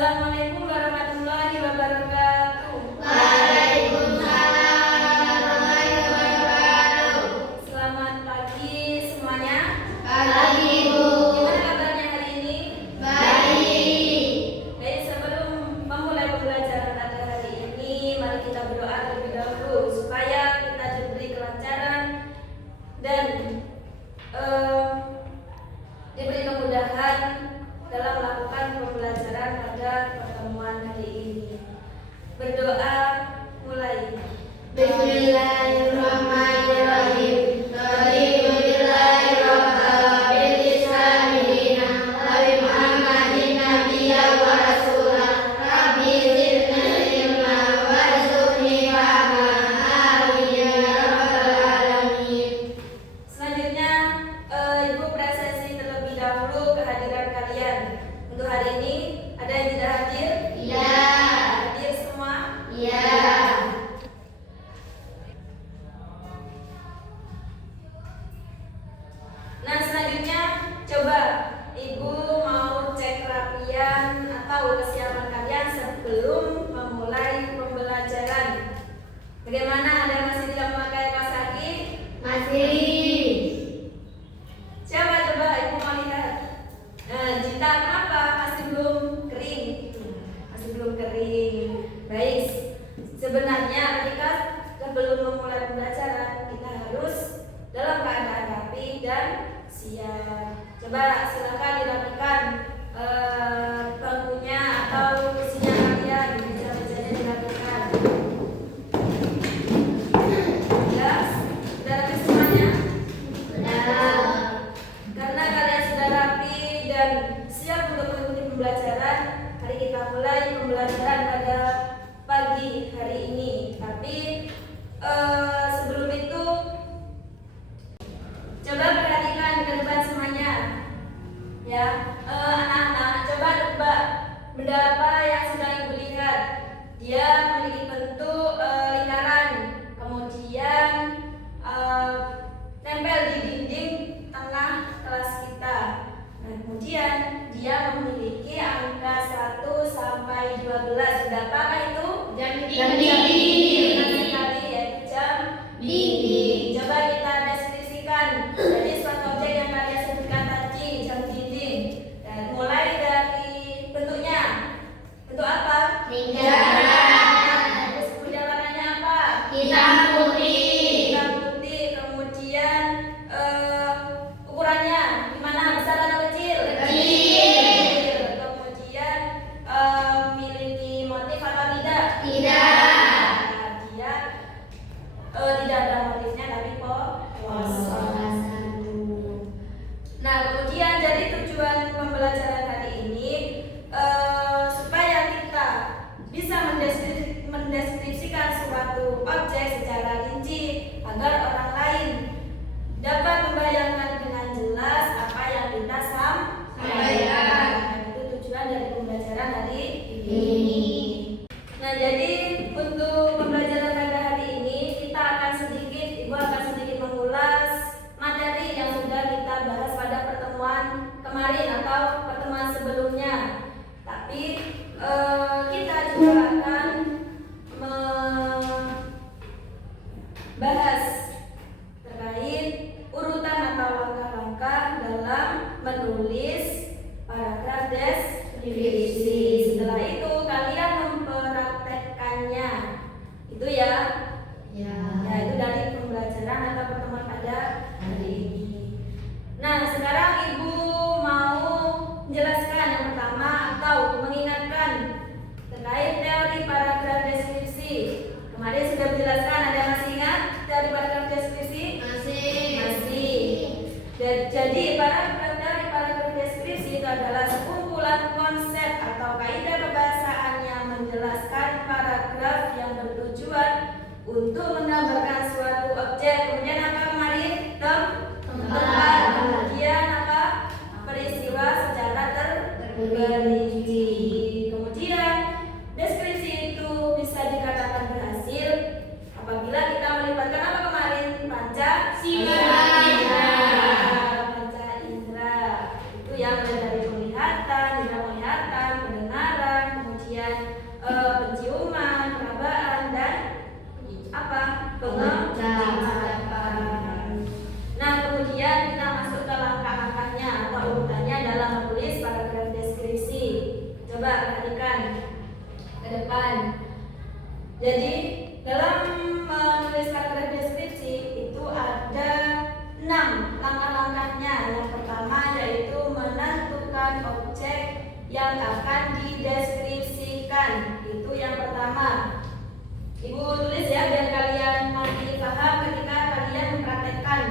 Assalamualaikum warahmatullahi wabarakatuh. Waalaikumsalam warahmatullahi wabarakatuh. Selamat pagi semuanya. Pagi, Bu. Gimana kabarnya hari ini? Baik. Baik, sebelum memulai pembelajaran pada hari ini, mari kita berdoa terlebih dahulu supaya kita diberi kelancaran dan diberi kemudahan dalam melakukan pembelajaran pada pertemuan hari ini. Berdoa mulai. Bismillahirrahmanirrahim. Raditu billahi rabba bil Islam dinan wa bi Muhammadin nabiyyan wa rasulan. Rabbi zidni ilma warzuqni fahma. Amin ya rabbal alamin. Selanjutnya, Ibu presesi terlebih dahulu kehadiran kalian. Untuk hari ini, ada yang tidak hadir? Iya. Hadir semua? Iya. Nah, selanjutnya coba Ibu mau cek kerapian atau kesiapan kalian sebelum memulai pembelajaran. Bagaimana? Ada yang masih tidak memakai kaos kaki? Masih. Siapa coba Ibu mau lihat? Nah, Jita, kenapa? Masih belum kering. Masih belum kering. Baik. Sebenarnya ketika sebelum memulai pembelajaran kita harus dalam keadaan rapi dan siap. Coba silakan dirapikan bangkunya atau kursinya kalian, meja-mejanya dirapikan. Ya, sudah rapi semuanya? Karena kalian sudah rapi dan siap untuk mengikuti pembelajaran, mari kita mulai pembelajaran pada pagi hari ini. Tapi sebelum itu, coba perhatikan ke depan semuanya. Ya, anak-anak, coba tebak benda apa yang sedang Ibu lihat. Dia memiliki bentuk lingkaran, kemudian nempel di dinding tengah kelas kita. Nah, kemudian dia memiliki angka 1 sampai 12. Berapakah itu? Jam dinding. Benar sekali, yaitu jam dinding. Coba kita deskripsikan. Jadi suatu objek yang kalian sebutkan tadi, jam dinding. Dan mulai dari bentuknya. Bentuk apa? Lingkaran. Terus kemudian warnanya apa? Hitam putih. Hitam putih. Kemudian ukurannya gimana? Besar atau kecil? Kecil. Kemudian memiliki motif atau tidak? Tidak. Dia tidak ada motifnya tapi kosong. Nah, kemudian jadi tujuan pembelajaran hari ini supaya kita bisa mendeskripsikan suatu objek secara rinci agar orang lain dapat membayangkan dengan jelas apa yang kita sampaikan. Itu tujuan dari pembelajaran hari ini. Nah, jadi untuk pembelajaran pada hari ini kita akan Ibu akan sedikit mengulas materi yang sudah kita bahas pada pertemuan kemarin atau pertemuan sebelumnya. Tapi kita juga akan membahas terkait urutan atau langkah-langkah dalam menulis paragraf deskripsi. Setelah itu kalian mempraktekkannya. Itu ya. Ya, itu dari pembelajaran atau pertemuan pada hari ini. Nah, sekarang Ibu mau menjelaskan yang pertama atau mengingatkan terkait teori paragraf deskripsi. Kemarin sudah dijelaskan, ada yang masih ingat teori paragraf deskripsi? Masih. Jadi teori paragraf deskripsi itu adalah sekumpulan konsep atau kaidah kebahasaan yang menjelaskan paragraf yang bertujuan untuk menggambarkan suatu objek. Kemudian apa kemarin? Tempat. Kemudian apa? Peristiwa secara terperinci. Kemudian deskripsi itu bisa dikatakan berhasil apabila kita melibatkan apa kemarin? Panca indera. Panca indera itu yang mulai dari penglihatan, indera penglihatan, pendengaran, Jadi dalam menulis paragraf deskripsi itu ada 6 langkah-langkahnya. Yang pertama yaitu menentukan objek yang akan dideskripsikan. Itu yang pertama. Ibu tulis ya biar kalian nanti paham ketika kalian mempraktekkan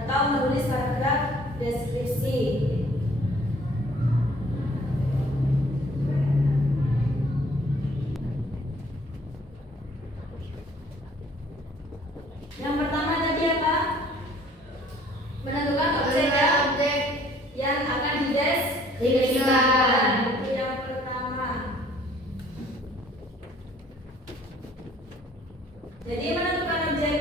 atau menulis paragraf deskripsi. Yang pertama tadi apa? Menentukan objek yang akan dideskripsikan. Itu yang pertama. Jadi menentukan objek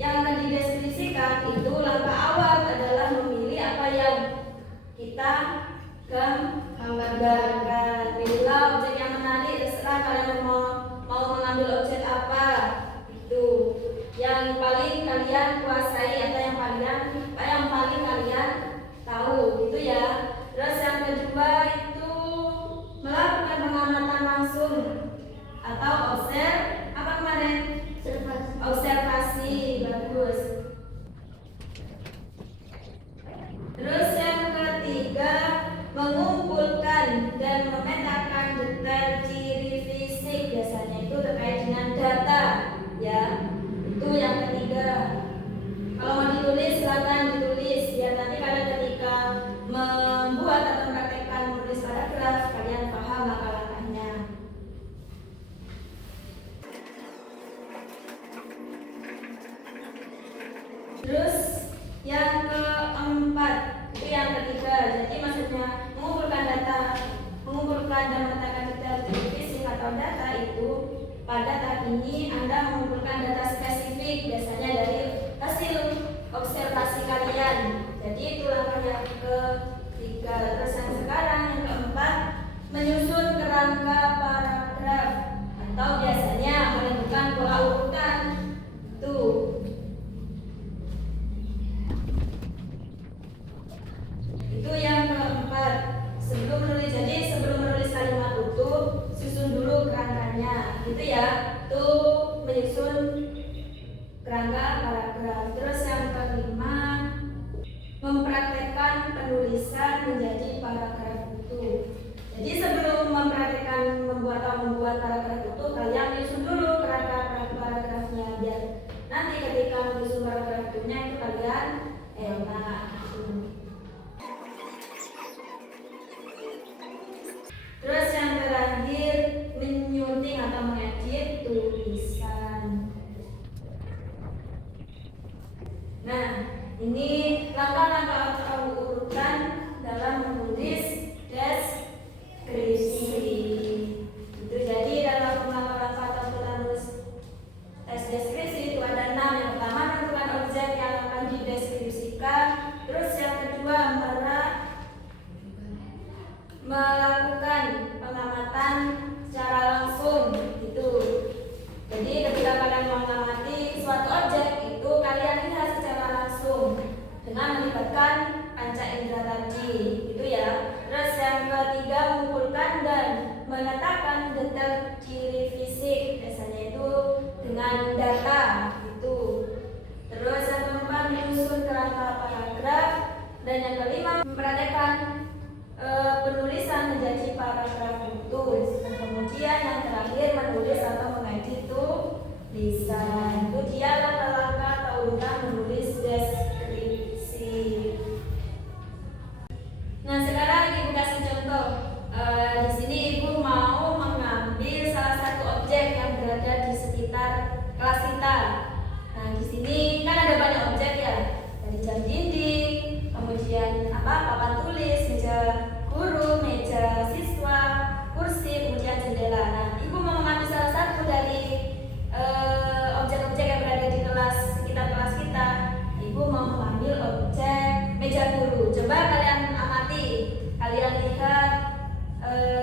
yang akan dideskripsikan itu langkah awal adalah memilih apa yang kita gambarkan. Pilihlah objek yang menarik, terserah kalian mau mengambil objek apa. Itu yang paling kalian kuasai atau yang paling kalian tahu gitu ya. Terus yang kedua itu melakukan pengamatan langsung atau observasi. Bagus. Terus yang ketiga mengumpulkan dan memetakan detail ciri fisik, biasanya itu terkait dengan data ya. Itu yang ketiga. Kalau mau ditulis silakan ditulis biar nanti kalian ketika membuat atau mempraktekkan menulis paragraf kalian paham langkah-langkahnya. Terus yang keempat itu yang ketiga. Jadi maksudnya mengumpulkan dan memetakan detail ciri fisik atau data itu. Pada tahap ini Anda mengumpulkan data spesifik biasanya dari hasil observasi kalian. Jadi itu langkah yang ketiga. Terus yang sekarang yang keempat menyusun kerangka paragraf atau biasanya menentukan pola urutan. Itu yang keempat. Sebelum menulis kalimat utuh, susun dulu kerangkanya, gitu ya. Tuh menyusun kerangka paragraf. Terus yang kelima, mempraktekkan penulisan menjadi paragraf utuh. Jadi sebelum membuat paragraf utuh, kalian menyusun dulu kerangka paragrafnya biar nanti ketika menyusun paragraf utuhnya itu kalian enak. Terus yang terakhir menyunting atau mengedit tulisan. Nah, ini langkah-langkah atau urutan dalam menulis deskripsi. Itu jadi dalam langkah-langkah atau menulis tes deskripsi itu ada 6. Yang pertama menentukan objek yang akan dideskripsikan. Terus yang kedua melakukan pengamatan secara langsung gitu. Jadi ketika kalian mengamati suatu objek itu kalian lihat secara langsung dengan melibatkan panca indera tadi gitu ya. Terus yang ketiga mengumpulkan dan menetapkan detail ciri fisik, biasanya itu dengan data gitu. Terus yang keempat menyusun kerangka paragraf dan yang kelima mempraktekkan penulisan menjadi paragraf utuh. Dan kemudian yang terakhir menulis atau mengedit tulisan. Itu dia langkah-langkah atau urutan menulis deskripsi. Nah sekarang ibu kasih contoh. Di sini ibu mau mengambil salah satu objek yang berada di sekitar kelas kita. Nah di sini kan ada banyak objek ya, dari jam dinding, kemudian papan tulis, meja guru, meja siswa, kursi, kemudian jendela. Nah, ibu mau mengambil salah satu dari objek-objek yang berada di sekitar kelas kita. Ibu mau mengambil objek meja guru. Coba kalian amati, kalian lihat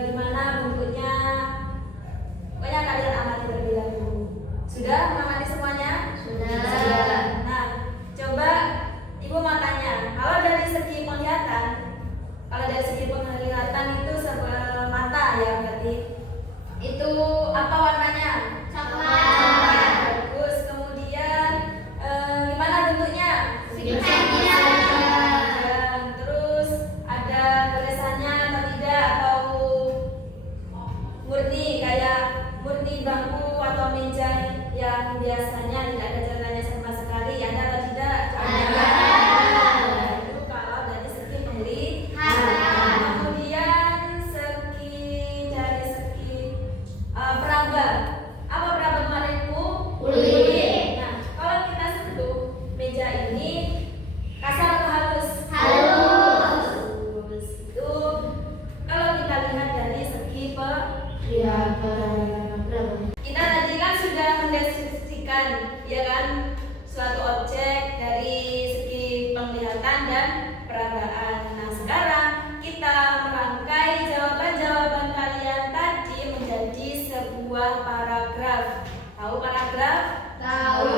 di mana bentuknya. Pokoknya kalian amati terlebih dahulu. Sudah mengamati semuanya? Sudah. Nah, coba ibu mau tanya, kalau dari segi Ya, berapa? Kita tadi kan sudah mendeskripsikan, ya kan, suatu objek dari segi penglihatan dan peragaan. Nah, sekarang kita merangkai jawaban-jawaban kalian tadi menjadi sebuah paragraf. Tahu paragraf? Tahu.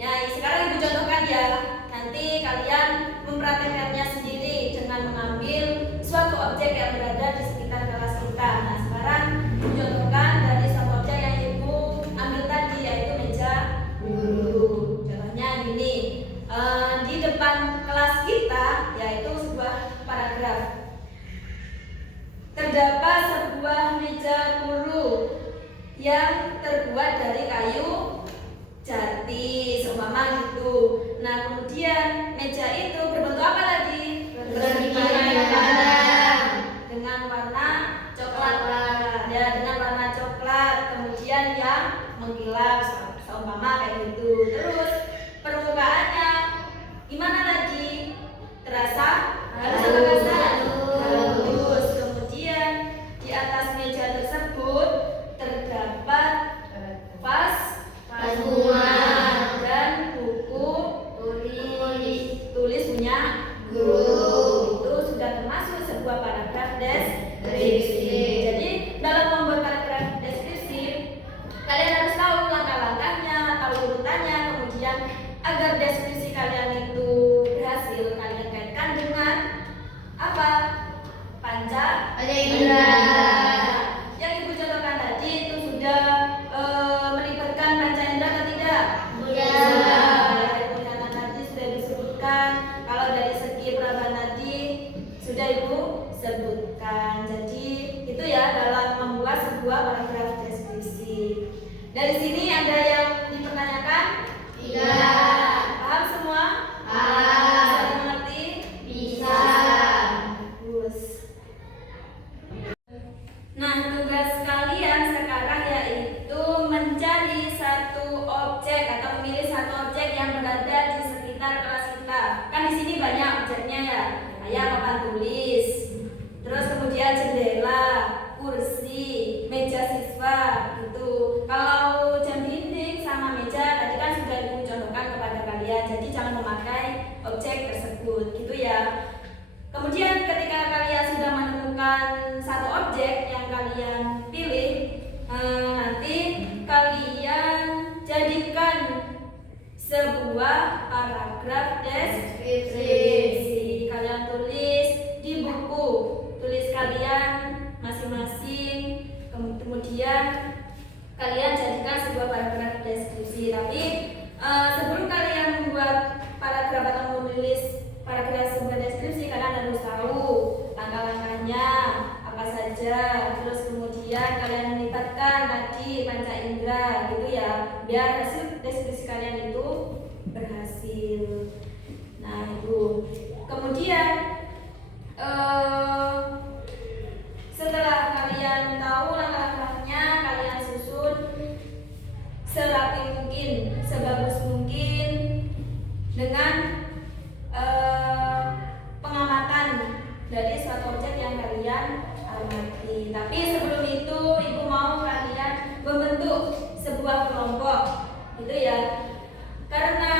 Ya, sekarang Ibu contohkan ya. Nanti kalian mempraktekkannya sendiri dengan mengambil suatu objek yang berada di sekitar kelas kita. Nah, sekarang Ibu contohkan dari suatu objek yang Ibu ambil tadi, yaitu meja guru. Contohnya gini, di depan kelas kita, yaitu sebuah paragraf. Terdapat sebuah meja guru yang terbuat dari kayu jati, seumpama gitu. Nah, kemudian meja itu berbentuk apa tadi? Dengan warna coklat. Ya, dengan warna coklat. Kemudian yang mengkilap, seumpama kayak gitu. Terus permukaannya gimana tadi? Terasa? Halus atau kasar? Halus. Kemudian di atas meja tersebut terdapat vas bunga dan buku tulis punya guru. Itu sudah termasuk sebuah paragraf deskripsi. Jadi dalam membuat paragraf deskripsi, kalian harus tahu langkah-langkahnya, tahu urutannya. Kemudian agar deskripsi kalian itu berhasil, kalian kaitkan dengan apa? Panca indera. Yang Ibu contohkan tadi itu sudah melibatkan panca indera atau tidak? Ya, tadi sudah disebutkan. Kalau dari segi peragaan tadi sudah Ibu sebutkan. Jadi itu ya dalam membuat sebuah paragraf deskripsi. Dari sini ada yang dipertanyakan? Tidak. Paham semua? Paham. Bisa dimengerti? Bisa. Bagus. Nah, tugas kalian sekarang yaitu mencari satu objek atau memilih satu objek yang berada di sekitar kelas kita. Kan di sini banyak objeknya ya. Kayak papan tulis, terus kemudian jendela, kursi, meja siswa gitu. Kalau jam dinding sama meja tadi kan sudah Ibu contohkan kepada kalian. Jadi jangan memakai objek tersebut gitu ya. Kemudian ketika kalian sudah menemukan satu objek yang kalian pilih, nanti kalian jadikan sebuah paragraf deskripsi. Kalian tulis di buku tulis kalian masing-masing. Kemudian kalian jadikan sebuah paragraf deskripsi. Tapi sebelum kalian membuat paragraf atau menulis paragraf sebuah deskripsi, kalian harus tahu langkah-langkahnya apa saja. Terus kemudian kalian melibatkan tadi panca indera gitu ya, biar hasil deskripsi kalian itu berhasil. Nah, itu kemudian setelah kalian tahu langkah-langkahnya, kalian susun serapi mungkin, sebagus mungkin dengan pengamatan dari suatu objek yang kalian amati. Tapi sebelum itu Ibu mau kalian membentuk sebuah kelompok, gitu ya. Karena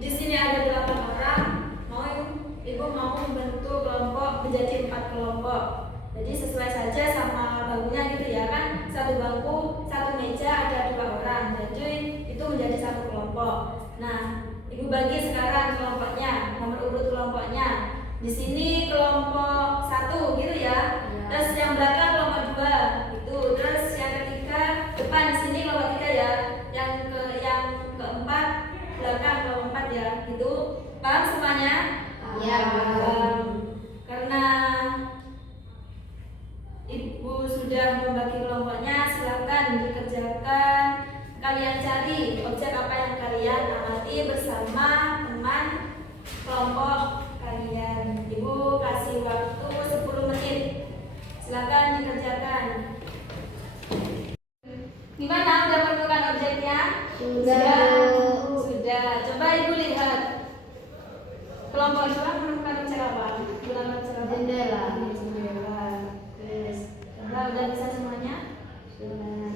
di sini ada 8 orang, Ibu mau membentuk kelompok menjadi 4 kelompok. Jadi sesuai saja sama bangkunya gitu ya kan. Satu bangku, satu meja ada 2 orang. Jadi itu menjadi satu kelompok. Nah, Ibu bagi sekarang kelompoknya, nomor urut kelompoknya. Di sini kelompok 1 gitu ya. Terus yang belakang kelompok 2 gitu. Terus yang ketiga depan di sini kelompok 3 ya. Yang keempat belakang kelompok 4 ya. Gitu. Paham semuanya? Ya. Karena Ibu sudah membagi kelompoknya, silakan dikerjakan. Kalian cari objek apa yang kalian amati bersama teman kelompok kalian. Ibu kasih waktu 10 menit. Silakan dikerjakan. Gimana? Udah menemukan objeknya? Sudah. Sudah. Coba Ibu lihat. Kelompok 2 menemukan objek apa? Bilang objek apa? Jendela. Jendela. Terus, udah bisa semuanya? Sudah.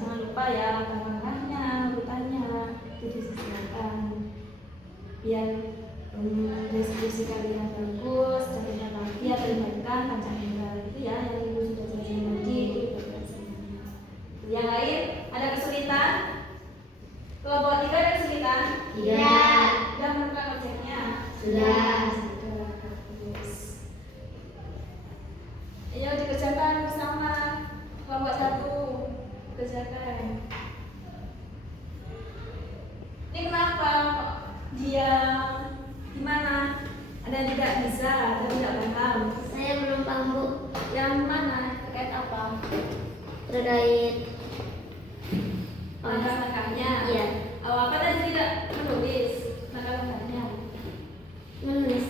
Jangan lupa ya langkah-langkahnya, urutannya itu disediakan biar diskusi kalian bagus, caranya lagi ya terlibatkan pancangan itu ya yang ibu sudah jelasin tadi itu semuanya. Yang lain ada kesulitan? Kelompok 3 ada kesulitan? Tidak. Sudah menemukan objeknya? Sudah. Bagus. Ayo dikerjakan bersama kelompok 1 kerjakan. Ini kenapa dia gimana? Ada yang tidak bisa, ada yang tidak paham. Saya belum paham, Bu. Yang mana? Terkait apa? Terkait Langkah-langkahnya. Iya. Apa tadi tidak menulis langkah-langkahnya? Menulis.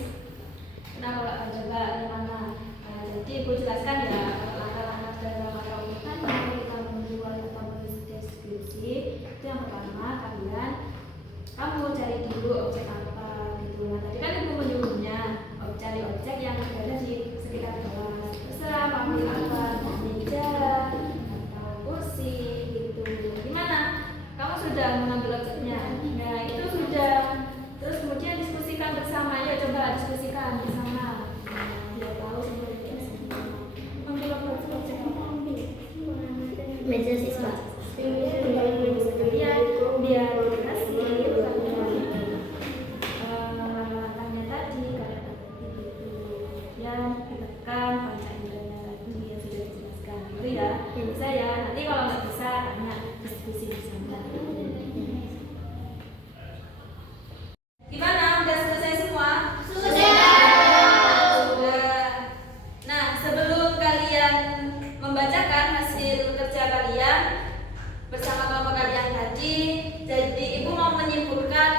Kenapa nggak coba yang mana? Nah, jadi ibu jelaskan ya langkah-langkah dalam langkah urutan kalau kita membuat atau menulis deskripsi itu yang pertama kamu cari dulu objek apa gitu. Nah tadi kan ibu menyuruhnya cari objek yang berada di sekitar kelas. Terserah kamu apa, meja atau kursi gitu. Gimana? Kamu sudah mengambil objeknya? Nah itu sudah. Terus kemudian diskusikan bersama. Ya coba diskusikan bersama. Biar tahu sebenarnya ambil objek apa ambil Meja siswa. sekalian biar berhasil langkahnya tadi kalian gitu ya ditekan panca inderanya tadi yang sudah dijelaskan gitu ya. Bisa ya, nanti kalau nggak bisa tanya diskusi bersama. Gimana? Udah selesai semua? Sudah. Nah, sebelum kalian membacakan hasil kerja kalian bersama kelompok kalian tadi, jadi ibu mau menyimpulkan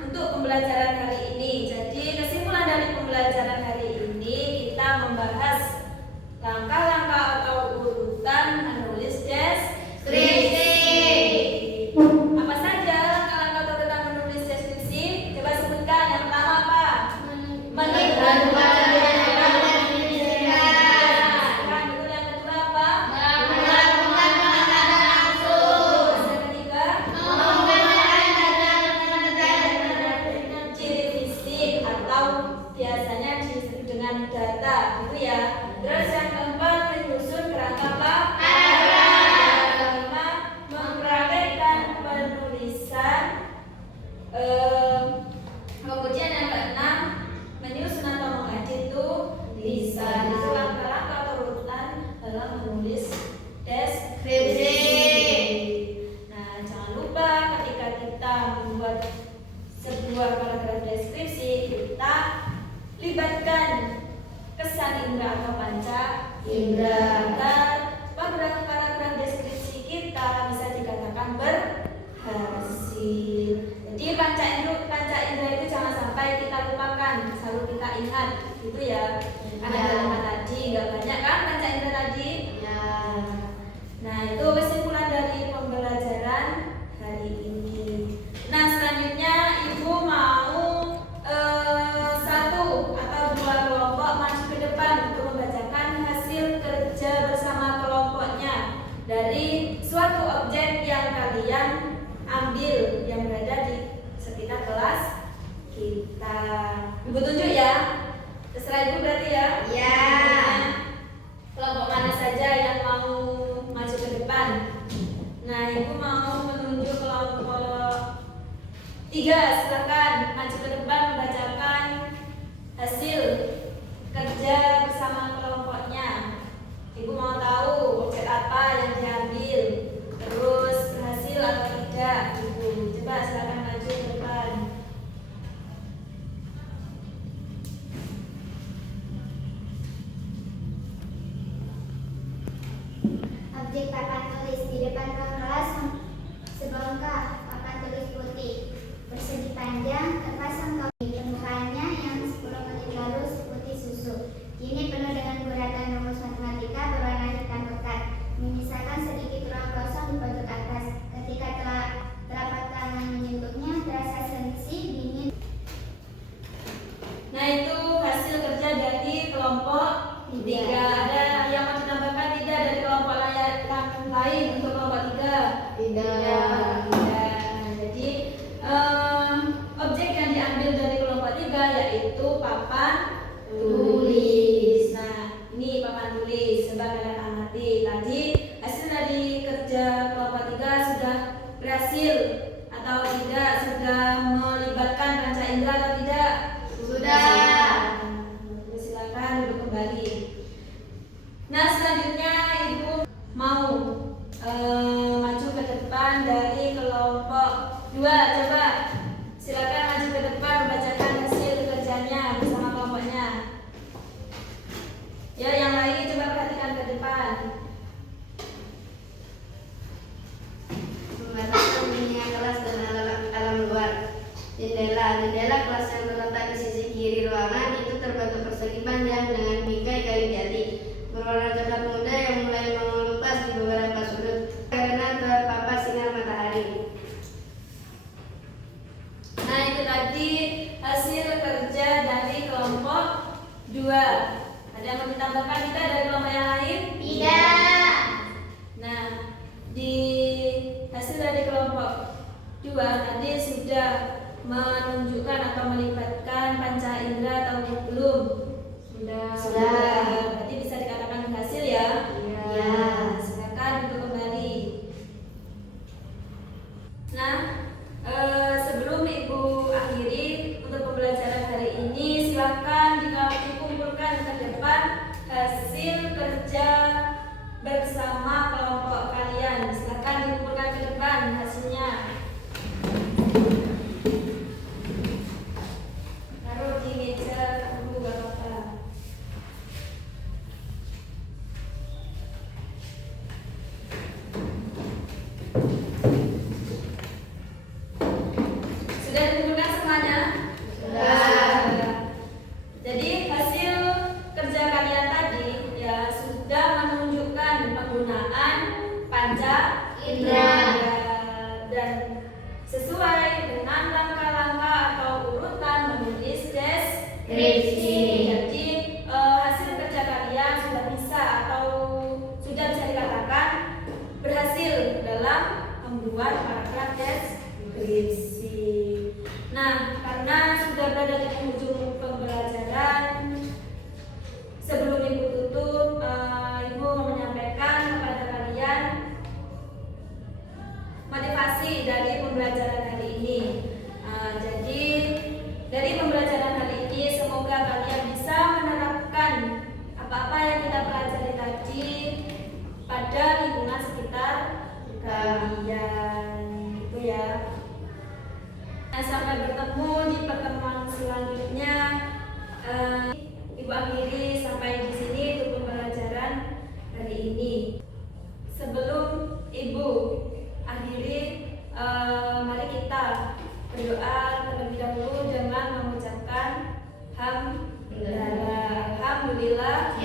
untuk pembelajaran hari ini. Jadi kesimpulan dari pembelajaran hari ini kita membahas langkah-langkah atau urutan menulis deskripsi. Apa saja langkah-langkah atau urutan menulis deskripsi? Coba sebutkan. Yang pertama apa? Menentukan. Yang kedua apa? Ciri fisik atau biasanya disebut dengan data gitu ya. Terus yang keempat menyusun kerangka apa? Yang kelima mempraktekkan penulisan. Kemudian yang keenam menyusun atau mengaji tulisan. Itu langkah-langkah atau urutan dalam menulis deskripsi. Nah, jangan lupa ketika kita membuat sebuah paragraf deskripsi, kita libatkan kesan indera atau panca indera agar paragraf deskripsi kita bisa dikatakan berhasil. Jadi panca indera itu jangan sampai kita lupakan, selalu kita ingat gitu ya. Ada kalimat tadi nggak banyak kan panca indera tadi? Ya. Nah itu kesimpulan dari pembelajaran hari ini. Nah selanjutnya ibu mau satu atau dua kelompok maju ke depan untuk membacakan hasil kerja bersama kelompoknya dari suatu objek yang kalian ambil yang berada di sekitar kelas kita. Ibu tunjuk ya, terserah ibu berarti ya. Ya. Kelompok mana saja yang mau maju ke depan? Nah, ibu mau menunjuk kelompok 3. Silakan maju ke depan membacakan hasil kerja bersama kelompoknya. Ibu mau tahu objek apa yang diambil, terus berhasil atau tidak. Ibu coba silakan maju ke depan. Objek papan tulis di depan ruang kelas sebongkah papan tulis putih persegi panjang terpasang topi permukaannya yang 10 menit lalu seputih susu. Kini penuh dengan guratan rumus matematika berwarna hitam pekat, menyisakan sedikit ruang kosong di pojok atas. Ketika telapak tangan menyentuhnya, terasa selisih dingin. itu hasil kerja dari kelompok 3. Ada yang mau ditambahkan tidak dari kelompok lain untuk kelompok 3? Tidak. Jadi objek yang diambil dari kelompok 3 yaitu papan tulis. Nah, ini papan tulis. Coba kalian amati. Tadi hasil dari kerja kelompok 3 sudah berhasil atau tidak? Sudah melibatkan panca indera atau tidak? Sudah. Silakan duduk kembali. Nah, selanjutnya Ibu mau maju ke depan dari kelompok 2. Coba silakan maju ke depan membacakan hasil kerjanya bersama kelompoknya. Ya, yang lain coba perhatikan ke depan. Membatasi dinding kelas dan alam luar. Jendela kelas yang terletak di sisi kiri ruangan itu terbentuk persegi panjang dengan bingkai kayu jati berwarna coklat muda yang mulai mengelupas di beberapa sudut karena terpapar sinar matahari. Nah, itu tadi hasil kerja dari kelompok 2. Ada yang mau ditambahkan tidak dari kelompok yang lain? Tidak. Nah, di hasil dari kelompok 2 tadi sudah menunjukkan atau melibatkan panca indera atau belum? Sudah. Berarti bisa dikatakan berhasil ya? Iya. Silakan duduk kembali. Nah, sebelum Ibu akhiri untuk pembelajaran hari ini, silakan dikumpulkan ke depan hasil kerja bersama kelompok kalian. Silakan dikumpulkan ke depan hasilnya. Taruh di meja dulu, gak apa-apa. Sudah dikumpulkan semuanya? Sudah. Jadi hasil kerja kalian tadi ya sudah menunjukkan penggunaan panca indera dan sesuai dengan langkah-langkah atau urutan menulis deskripsi. Jadi hasil kerja kalian sudah bisa atau sudah bisa dikatakan berhasil dalam membuat paragraf deskripsi. Nah, karena sudah berada di penghujung pembelajaran, sebelum Ibu tutup, Ibu mau menyampaikan kepada kalian motivasi dari pembelajaran hari ini. Jadi dari pembelajaran hari ini semoga kalian bisa menerapkan apa-apa yang kita pelajari tadi pada lingkungan sekitar kalian, gitu ya. Nah, sampai bertemu di pertemuan selanjutnya. Ibu akhiri sampai di sini untuk pembelajaran hari ini. Sebelum Ibu akhiri, mari kita berdoa terlebih dahulu dengan mengucapkan alhamdulillah.